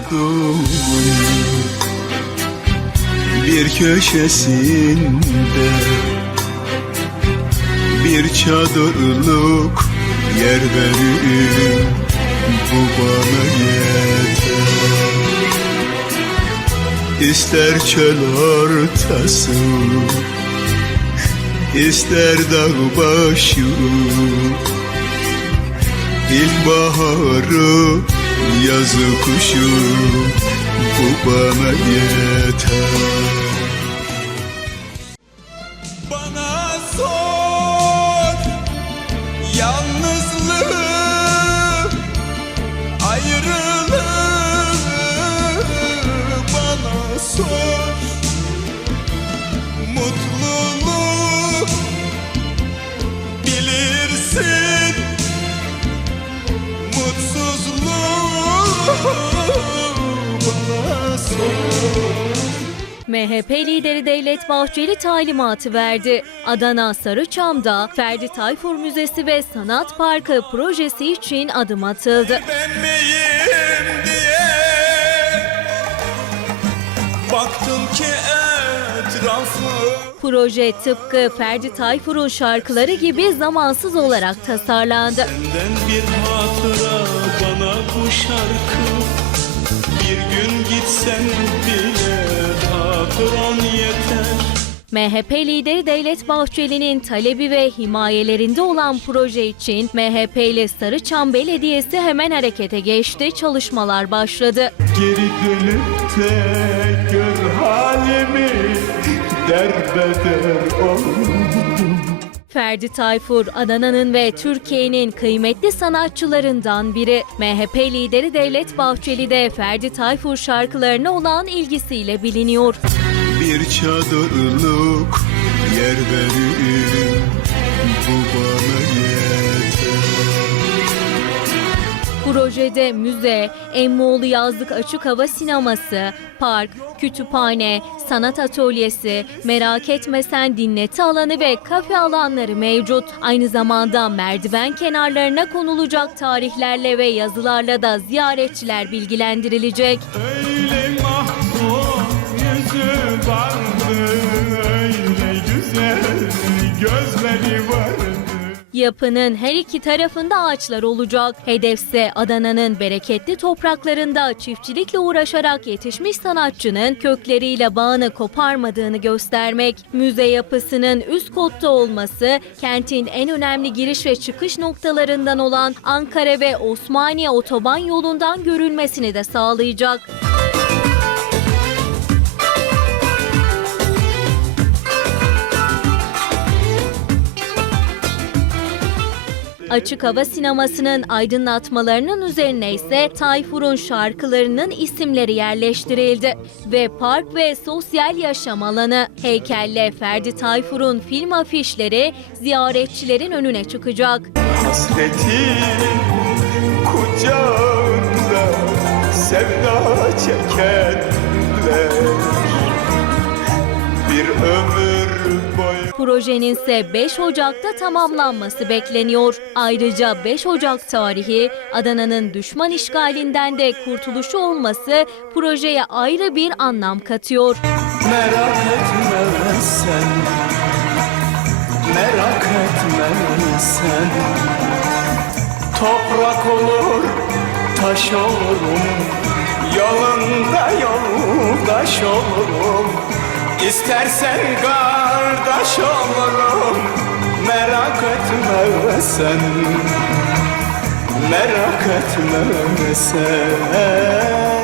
yurdumun bir köşesinde bir çadırlık yer verin bu bana yeter. İster çöl ortası ister dağ başı İlkbaharı yazı kuşu bu bana yeter. Bana sor yalnızlığı ayrılığı bana sor mutluluğu MHP lideri Devlet Bahçeli talimatı verdi. Adana Sarıçam'da Ferdi Tayfur Müzesi ve Sanat Parkı projesi için adım atıldı. ben miyim diye Baktım ki etrafı Proje tıpkı Ferdi Tayfur'un şarkıları gibi zamansız olarak tasarlandı. Senden bir hatıra bana bu şarkı Bir gün gitsen MHP lideri Devlet Bahçeli'nin talebi ve himayelerinde olan proje için MHP'li Sarıçam Belediyesi hemen harekete geçti, çalışmalar başladı. Geri dönüp de gör halimi derbeder oldum Ferdi Tayfur, Adana'nın ve Türkiye'nin kıymetli sanatçılarından biri. MHP lideri Devlet Bahçeli de Ferdi Tayfur şarkılarına olan ilgisiyle biliniyor. Bir çadırlık yer verin bu bana yeter Projede müze, Emmoğlu Yazlık Açık Hava Sineması, park, kütüphane, sanat atölyesi, merak etmesen dinleti alanı ve kafe alanları mevcut. Aynı zamanda merdiven kenarlarına konulacak tarihlerle ve yazılarla da ziyaretçiler bilgilendirilecek. Yüzü Yapının her iki tarafında ağaçlar olacak. Hedefse Adana'nın bereketli topraklarında çiftçilikle uğraşarak yetişmiş sanatçının kökleriyle bağını koparmadığını göstermek. Müze yapısının üst kotta olması, kentin en önemli giriş ve çıkış noktalarından olan Ankara ve Osmaniye otoban yolundan görülmesini de sağlayacak. Açık hava sinemasının aydınlatmalarının üzerine ise Tayfur'un şarkılarının isimleri yerleştirildi. Ve park ve sosyal yaşam alanı heykelle Ferdi Tayfur'un film afişleri ziyaretçilerin önüne çıkacak. Hasreti kucağında sevda çekenler Projenin ise 5 Ocak'ta tamamlanması bekleniyor. Ayrıca 5 Ocak tarihi Adana'nın düşman işgalinden de kurtuluşu olması projeye ayrı bir anlam katıyor. Merak etme sen Merak etme sen Toprak olur taş olurum Yolunda yoldaş olurum İstersen kardeş olurum Merak etme sen. Merak etme sen